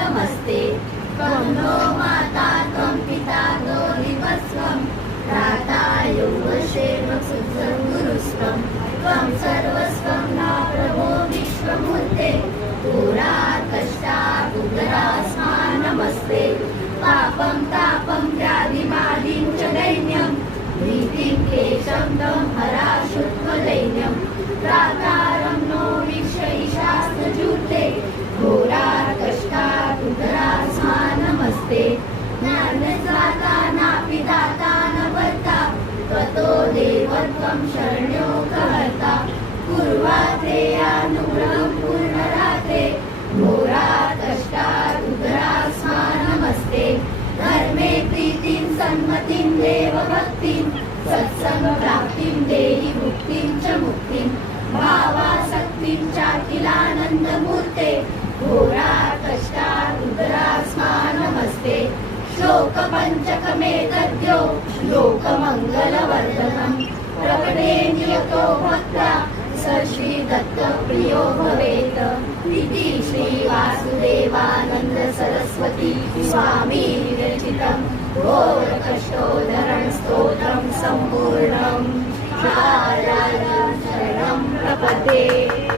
नमस्ते त्वं नो माता त्वं पिता त्वं भ्राता योगक्षेमं गुरुस्त्वं त्वं सर्वस्वं न प्रभो विश्वमूर्ते दूरात् कष्टात् उदरास्मान् नमस्ते पापं तापं व्याधिमादिं च दैन्यं भीतिं क्लेशं तं हराशुत्वदैन्यं प्राकारं नो वीक्षयिशास्त्रजूते घोरात् कष्टात् उदरास्मान् नमस्ते ज्ञानदाता नापि दाता न भर्ता त्वतो देवत्वं शरण्यो कहर्ता पूर्वात्रेयानुग्रहं पूर्णरात्रे घोरात् कष्टात् उदरास्मान् नमस्ते धर्मे प्रीतिं सन्मतिं देवभक्तिं सत्सङ्गप्राप्तिं देहि मुक्तिं च मुक्तिं भावासक्तिं चाखिलानन्दमूर्ते घोरात् कष्टात् उदरास्मान् नमस्ते श्लोकपञ्चकमेतद्यो लोकमङ्गलवर्धनं प्रकटे नियतो भक्त्या स श्रीदत्तप्रियो भवेत् इति श्रीवासुदेवानन्द सरस्वती स्वामी विरचितं घोरकष्टोद्धरण स्तोत्रं सम्पूर्णं शरणं प्रपद्ये।